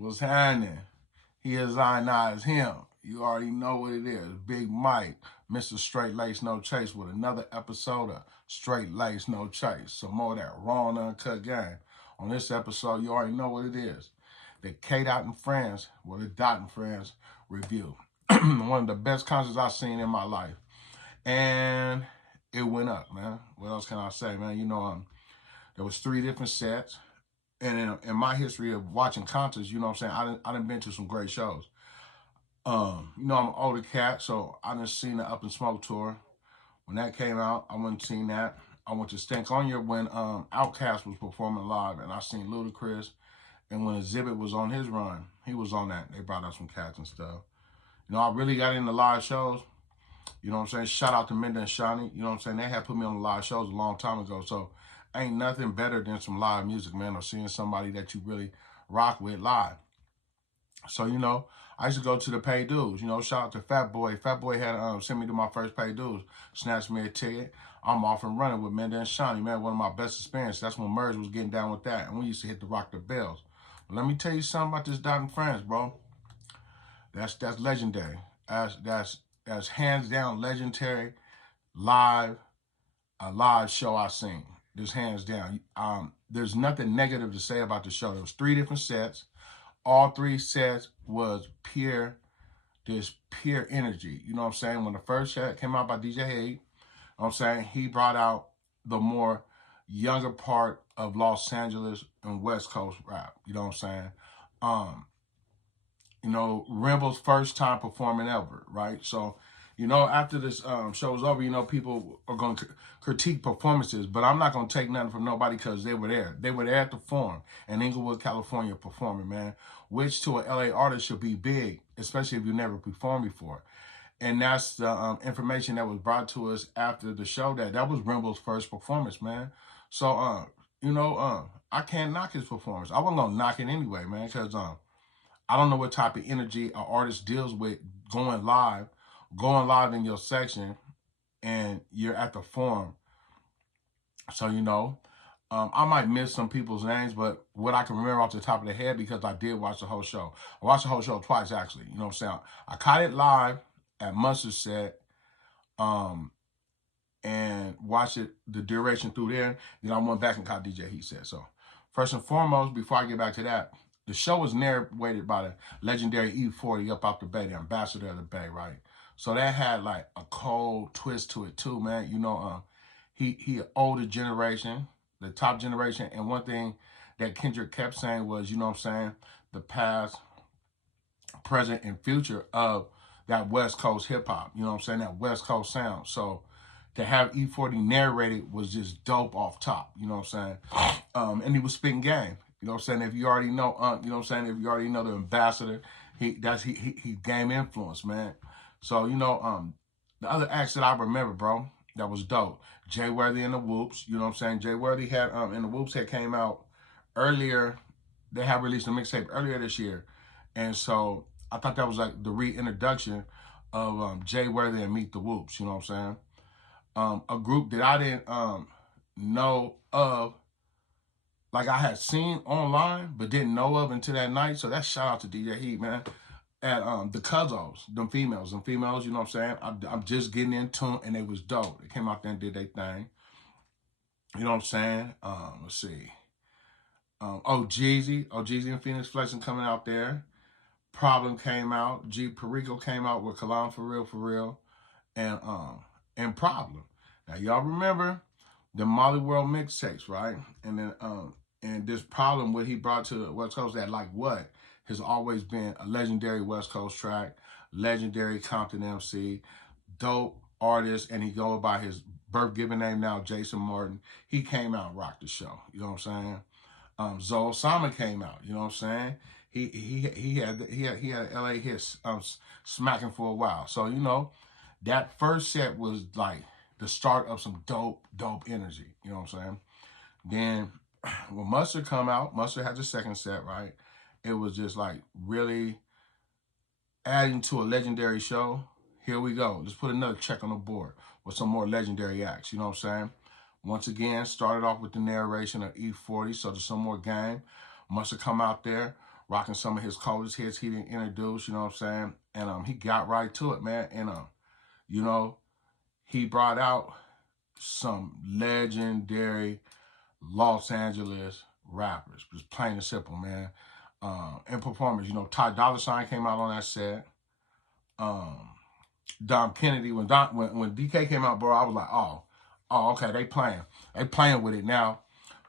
What's happening? He is I, not as him. You already know what it is. Big Mike, Mr. Straight Lace No Chase with another episode of Straight Lace No Chase. Some more of that raw and uncut game. On this episode, you already know what it is. The K Dot and Friends, well, the Dot and Friends review. One of the best concerts I've seen in my life. And it went up, man. What else can I say, man? There was 3 different sets. And in my history of watching concerts, you know what I'm saying, I done been to some great shows. I'm an older cat, so I done seen the Up in Smoke tour. When that came out, I went and seen that. I went to Stank On You when Outkast was performing live, and I seen Ludacris. And when Exhibit was on his run, he was on that. They brought out some cats and stuff. I really got into live shows. You know what I'm saying? Shout out to Minda and Shawnee. You know what I'm saying? They had put me on the live shows a long time ago. So ain't nothing better than some live music, man, or seeing somebody that you really rock with live. So, I used to go to the pay dues. Shout out to Fat Boy. Fat Boy had sent me to my first pay dues, snatched me a ticket. I'm off and running with Minda and Shawnee, man. One of my best experiences. That's when Merge was getting down with that. And we used to hit the Rock the Bells. But let me tell you something about this Dot and Friends, bro. That's legendary. That's hands down legendary live show I've seen. Just hands down. There's nothing negative to say about the show. There was 3 different sets. All 3 sets was pure energy. You know what I'm saying? When the first set came out by DJ Hague, you know what I'm saying, he brought out the more younger part of Los Angeles and West Coast rap. You know what I'm saying? Rimble's first time performing ever, right? So, after this show is over, people are going to critique performances, but I'm not going to take nothing from nobody because they were there. They were there at the Forum in Inglewood, California, performing, man, which to an LA artist should be big, especially if you never performed before. And that's the information that was brought to us after the show. That was Rimble's first performance, man. So, I can't knock his performance. I wasn't going to knock it anyway, man, because I don't know what type of energy an artist deals with going live in your section, and you're at the Forum. So, I might miss some people's names, but what I can remember off the top of the head, because I did watch the whole show. I watched the whole show twice, actually. You know what I'm saying? I caught it live at Mustard Set, and watched it the duration through there. Then I went back and caught DJ Heat Set. So, first and foremost, before I get back to that, the show was narrated by the legendary E40 up out the Bay, the ambassador of the Bay, right? So that had like a cold twist to it too, man. He older generation, the top generation, and one thing that Kendrick kept saying was, the past, present, and future of that West Coast hip hop. That West Coast sound. So to have E40 narrated was just dope off top. And he was spitting game. If you already know, if you already know the ambassador, he game influence, man. So, the other acts that I remember, bro, that was dope. Jay Worthy and the Whoops, Jay Worthy had, and the Whoops had came out earlier. They had released a mixtape earlier this year. And so I thought that was like the reintroduction of Jay Worthy and Meet the Whoops, a group that I didn't know of. Like I had seen online, but didn't know of until that night. So that's shout out to DJ Heat, man. At the Cuzzos, them females, you know what I'm saying? I'm just getting into them, and they was dope. They came out there and did their thing. You know what I'm saying? Let's see. Jeezy and Phoenix Flexing coming out there. Problem came out. G Perico came out with Kalam for real, and Problem. Now y'all remember the Molly World mixtapes, right? And then and this Problem, what he brought to the West Coast, that like what has always been a legendary West Coast track, legendary Compton MC, dope artist, and he go by his birth given name now, Jason Martin. He came out and rocked the show. You know what I'm saying? Zoe Sama came out. You know what I'm saying? He had LA hits smacking for a while. So that first set was like the start of some dope energy. You know what I'm saying? Then when Mustard come out, Mustard had the second set, right? It was just like really adding to a legendary show. Here we go. Let's put another check on the board with some more legendary acts. You know what I'm saying? Once again, started off with the narration of E40, so there's some more game. Mustard come out there, rocking some of his coldest hits he didn't introduce, you know what I'm saying? And he got right to it, man. And you know, he brought out some legendary Los Angeles rappers, just plain and simple, man. And performers, you know, Ty Dolla $ign came out on that set. Dom Kennedy, when DK came out, bro, I was like, oh, okay, they playing with it now.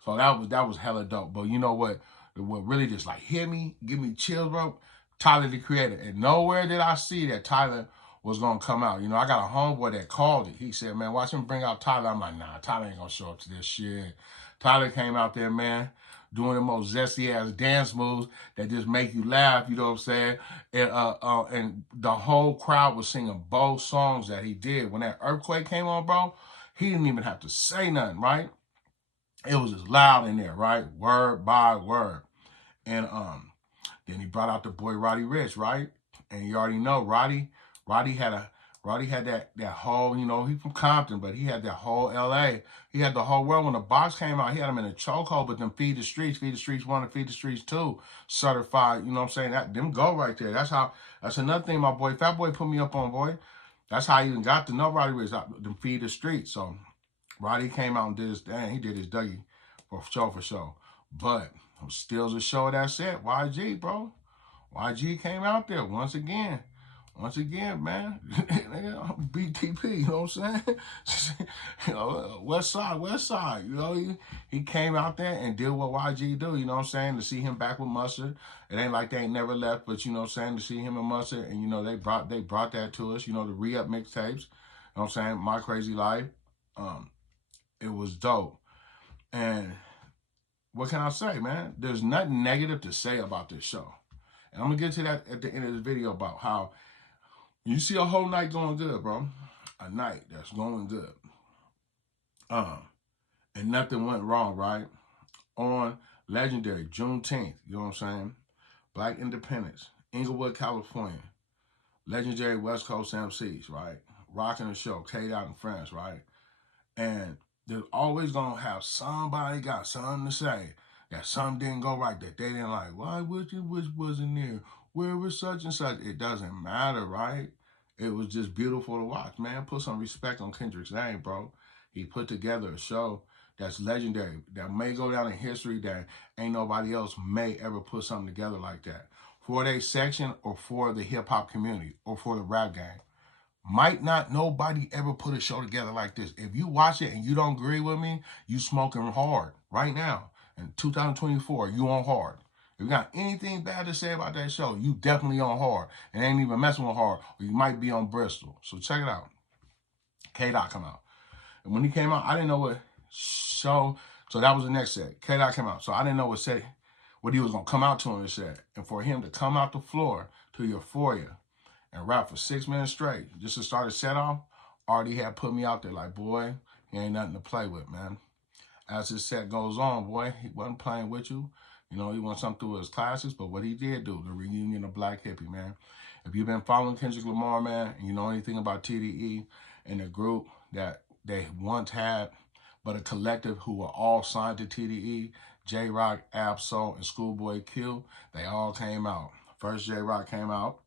So that was hella dope. But you know what really just like hit me, give me chills, bro? Tyler the Creator. And nowhere did I see that Tyler was gonna come out. You know, I got a homeboy that called it. He said, man, watch him bring out Tyler. I'm like, nah, Tyler ain't gonna show up to this shit. Tyler came out there, man, doing the most zesty ass dance moves that just make you laugh, you know what I'm saying? And the whole crowd was singing both songs that he did. When that earthquake came on, bro, he didn't even have to say nothing, right? It was just loud in there, right? Word by word. And then he brought out the boy Roddy Ricch, right? And you already know Roddy had that whole, you know, he from Compton, but he had that whole LA. He had the whole world. When the box came out, he had him in a chokehold, but then Feed the Streets 1 and Feed the Streets 2 certified, you know what I'm saying? That them go right there. That's another thing my boy Fat Boy put me up on, boy. That's how I even got to know Roddy Ricch, them Feed the Streets. So Roddy came out and did his thing. He did his Dougie for sure. But it still a show that said YG, bro. YG came out there once again, man. BTP, you know what I'm saying? You know, West Side. You know, he came out there and did what YG do, you know what I'm saying? To see him back with Mustard. It ain't like they ain't never left, but you know what I'm saying, to see him and Mustard, and you know, they brought that to us, you know, the re-up mixtapes. You know what I'm saying? My Crazy Life. It was dope. And what can I say, man? There's nothing negative to say about this show. And I'm going to get to that at the end of this video about how you see a whole night going good, bro. A night that's going good. And nothing went wrong, right? On legendary Juneteenth, you know what I'm saying? Black Independence, Inglewood, California. Legendary West Coast MCs, right? Rocking the show, K-Dot and friends, right? And they're always going to have somebody got something to say, that something didn't go right, that they didn't like. Why wasn't there? Where was such and such? It doesn't matter, right? It was just beautiful to watch, man. Put some respect on Kendrick's name, bro. He put together a show that's legendary, that may go down in history, that ain't nobody else may ever put something together like that. For their section, or for the hip-hop community, or for the rap game. Might not nobody ever put a show together like this. If you watch it and you don't agree with me, you smoking hard right now. In 2024, you on hard. If you got anything bad to say about that show, you definitely on hard. And ain't even messing with hard. Or you might be on Bristol. So check it out. K-Dot come out. And when he came out, I didn't know what show. So that was the next set. K-Dot came out. So I didn't know what he was going to come out to on the set. And for him to come out the floor to Euphoria and rap for 6 minutes straight, just to start a set off, already had put me out there like, boy, he ain't nothing to play with, man. As his set goes on, boy, he wasn't playing with you. You know, he went something through his classics, but what he did do, the reunion of Black Hippie, man. If you've been following Kendrick Lamar, man, and you know anything about TDE and the group that they once had, but a collective who were all signed to TDE, J-Rock, Ab-Soul, and Schoolboy Q, they all came out. First, J-Rock came out.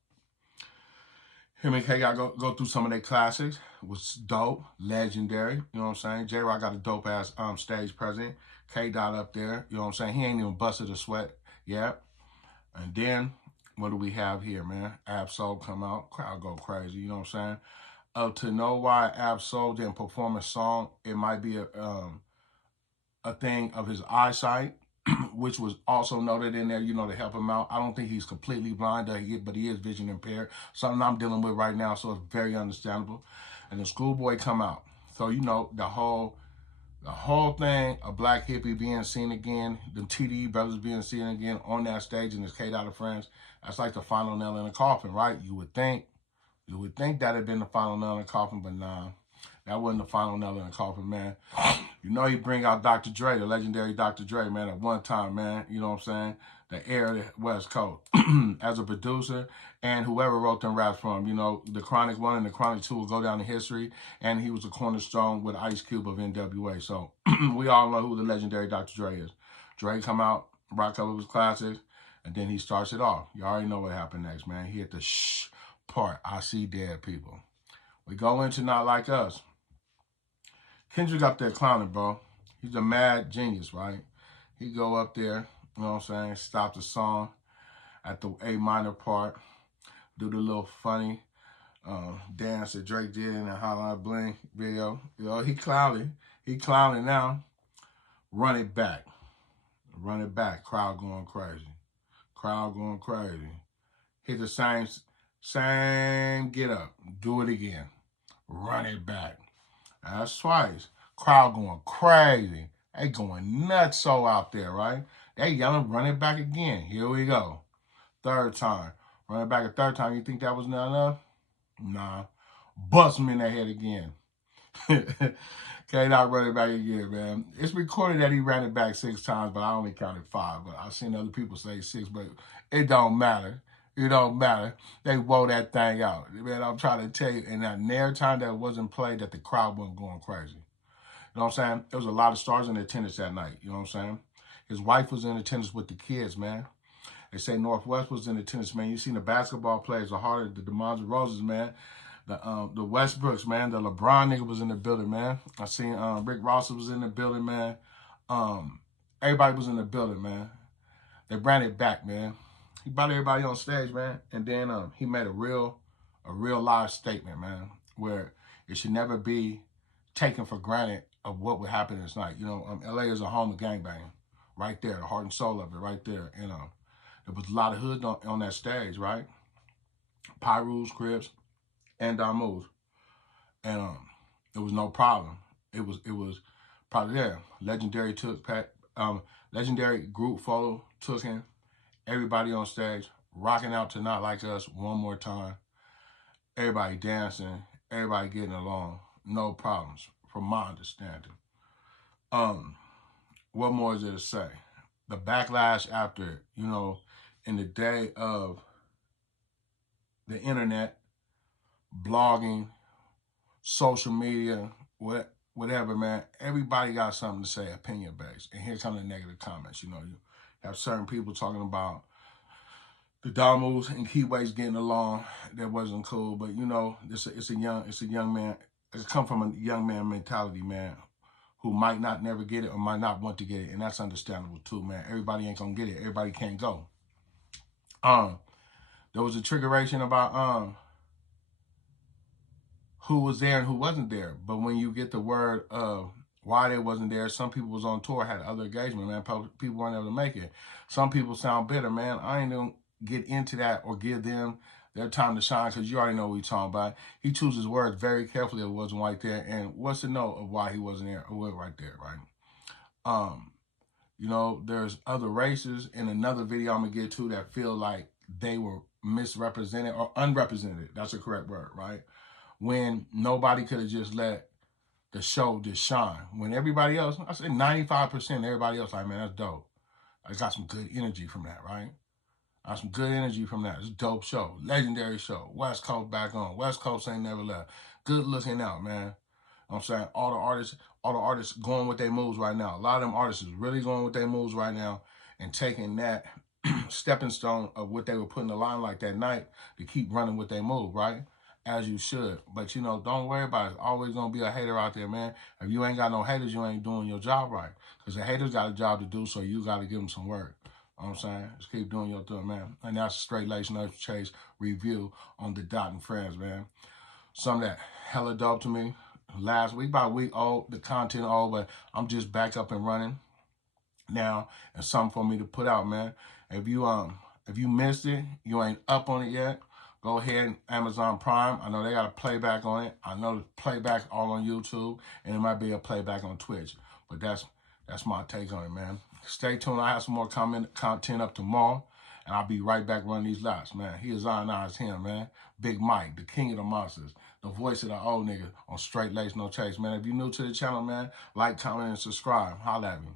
Him and K-Dot go through some of their classics. It was dope, legendary. You know what I'm saying? J-Rock got a dope-ass stage presence. K-Dot up there. You know what I'm saying? He ain't even busted a sweat yet. And then, what do we have here, man? Ab-Soul come out. Crowd go crazy. You know what I'm saying? To know why Ab-Soul didn't perform a song, it might be a thing of his eyesight, which was also noted in there, you know, to help him out. I don't think he's completely blind, but he is vision impaired. Something I'm dealing with right now, so it's very understandable. And the Schoolboy come out. So, you know, the whole thing of Black Hippie being seen again, the TDE brothers being seen again on that stage and his K-Dot and friends, that's like the final nail in the coffin, right? You would think that had been the final nail in the coffin, but nah. That wasn't the final nail in the coffin, man. You know he bring out Dr. Dre, the legendary Dr. Dre, man, at one time, man. You know what I'm saying? The heir of the West Coast. As a producer, and whoever wrote them raps for him, you know, the Chronic 1 and the Chronic 2 will go down in history, and he was a cornerstone with Ice Cube of NWA. So we all know who the legendary Dr. Dre is. Dre come out, rock up with his classics, And then he starts it off. You already know what happened next, man. He hit the shh part. I see dead people. We go into Not Like Us. Kendrick up there clowning, bro. He's a mad genius, right? He go up there, you know what I'm saying, stop the song at the A minor part, do the little funny dance that Drake did in the Hotline Bling video. You know, he clowning. He clowning now. Run it back. Run it back. Crowd going crazy. Crowd going crazy. Hit the same get up. Do it again. Run it back. That's twice. Crowd going crazy. They going nuts so out there, right? They yelling, run it back again. Here we go. Third time. Run it back a third time. You think that was not enough? Nah. Bust him in the head again. Okay, not run it back again, man. It's recorded that he ran it back 6 times, but I only counted 5. But I've seen other people say 6, but it don't matter. It don't matter. They wore that thing out. Man, I'm trying to tell you, in that near time that wasn't played, that the crowd wasn't going crazy. You know what I'm saying? There was a lot of stars in attendance that night. You know what I'm saying? His wife was in attendance with the kids, man. They say Northwest was in attendance, man. You seen the basketball players, the Harder, the DeMar Roses, man. The Westbrooks, man. The LeBron nigga was in the building, man. I seen Rick Ross was in the building, man. Everybody was in the building, man. They ran it back, man. He brought everybody on stage, man. And then he made a real live statement, man, where it should never be taken for granted of what would happen this night. You know, LA is a home of gangbanging. Right there, the heart and soul of it, right there. You know, there was a lot of hood on that stage, right? Pyrus, Crips, and Damus. And there was no problem. It was probably there. Legendary group photo took him. Everybody on stage, rocking out to Not Like Us one more time. Everybody dancing, everybody getting along. No problems, from my understanding. What more is there to say? The backlash after, you know, in the day of the internet, blogging, social media, whatever, man, everybody got something to say, opinion-based. And here come the negative comments. You know, you have certain people talking about the Damus and Keyways getting along. That wasn't cool. But, you know, it's a young man. It's come from a young man mentality, man, who might not never get it or might not want to get it. And that's understandable, too, man. Everybody ain't going to get it. Everybody can't go. There was a triggeration about who was there and who wasn't there. But when you get the word of why they wasn't there, some people was on tour, had other engagement, man. People weren't able to make it. Some people sound bitter, man. I ain't gonna get into that or give them their time to shine, because you already know what we're talking about. He chooses words very carefully. It wasn't right there. And what's to know of why he wasn't there or was right there, right? You know, there's other races in another video I'm gonna get to that feel like they were misrepresented or unrepresented. That's the correct word, right? When nobody could have just let the show just shine. When everybody else, I say 95%, everybody else, like, man, that's dope. I got some good energy from that, right? I got some good energy from that. It's a dope show. Legendary show. West Coast back on. West Coast ain't never left. Good looking out, man. You know what I'm saying? All the artists going with their moves right now. A lot of them artists is really going with their moves right now and taking that stepping stone of what they were putting the line like that night to keep running with their move, right? As you should. But, you know, don't worry about it. There's always going to be a hater out there, man. If you ain't got no haters, you ain't doing your job right. Because the haters got a job to do, so you got to give them some work. You know what I'm saying? Just keep doing your thing, man. And that's a Straight Lace No Chase review on The Dot and Friends, man. Something that hella dope to me. Last week, about a week old, the content old, but I'm just back up and running now, and something for me to put out, man. If you missed it, you ain't up on it yet, go ahead, Amazon Prime. I know they got a playback on it. I know the playback all on YouTube, and it might be a playback on Twitch. But that's my take on it, man. Stay tuned. I have some more content up tomorrow, and I'll be right back running these laps, man. He is Zionized him, man. Big Mike, the king of the monsters, the voice of the old nigga on Straight Lace No Chase, man. If you're new to the channel, man, like, comment, and subscribe. Holla at me.